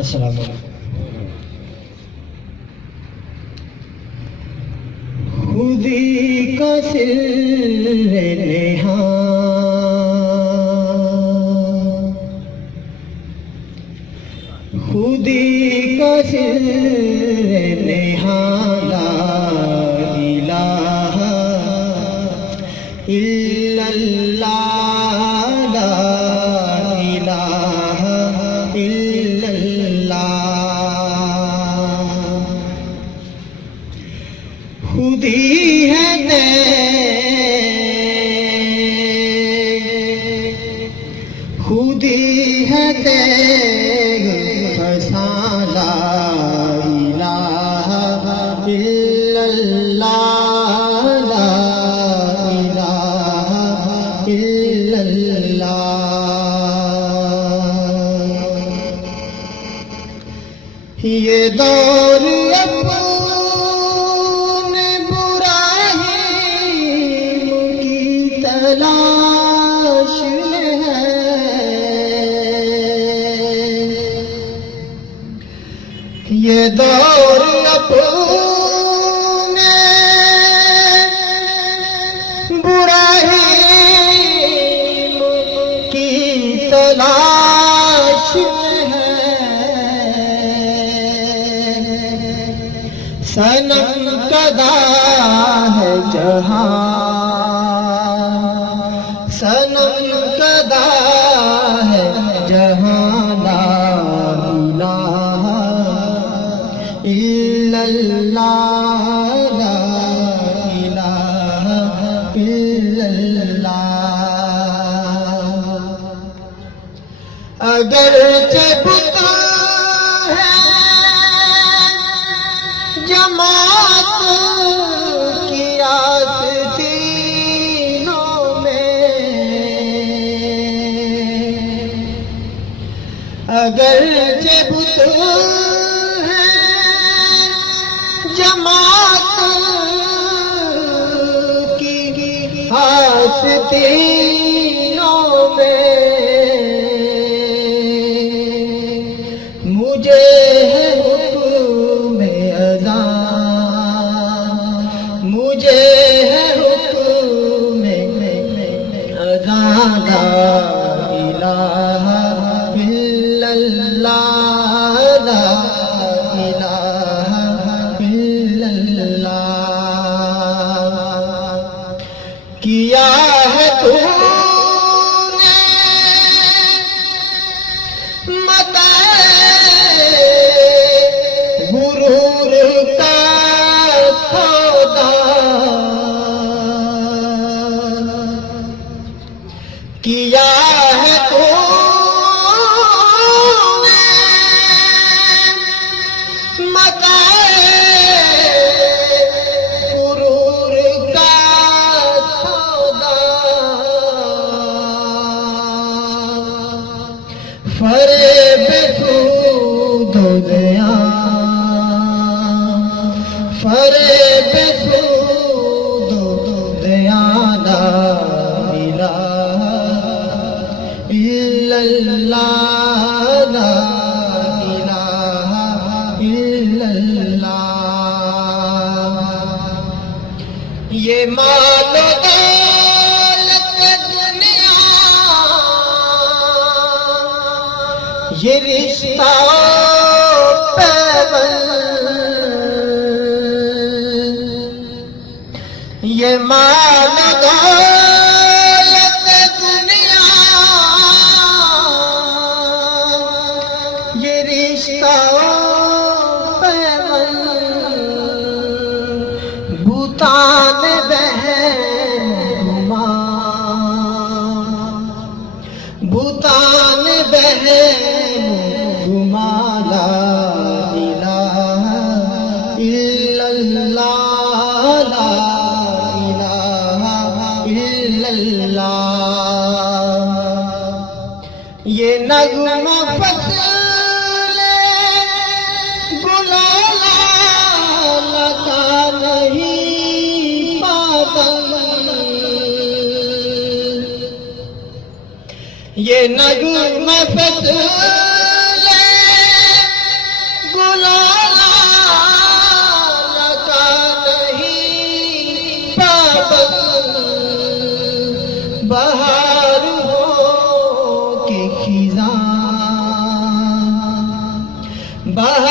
السلام علیکم. خودی کا سر نہاں خودی کا سر نہاں لا الہ الا اللہ لا الہ الا اللہ. خودی ہے خودی ہے دیگ پھنسا لا الہ الا اللہ لا الہ الا اللہ. یہ دور تلاش میں ہے، یہ دور اپنے برائی کی تلاش میں ہے. صنم کدا ہے جہاں، صنم کدا ہے جہاں لا الہ الا اللہ لا الہ الا اللہ. اگرچہ بت ہے جماعت کی آستینوں میں، اگرچہ بت ہے جماعت کی آستینوں میں، مجھے ہے حکم اذان، مجھے ہے حکم اذان لا الہ الا اللہ لا الہ الا اللہ. کیا ہے تو نے غرور کا سودا، کیا ہے تو نے غرور کا سودا. فریب سود و زیاں، فریب سود و زیاں لا الہ الا اللہ لا الہ الا اللہ. یہ مال و دولت دنیا، یہ رشتہ پیوند، یہ مال و دولت دنیا، یہ رشتہ پیوند، بھوتان بہن گمان، بھوتان بہن گمان لا الہ الا اللہ لا الہ الا اللہ. یہ نغمہ فصل گلال کا نہیں پاتل، یہ نغمہ فصل فیضاں، بہر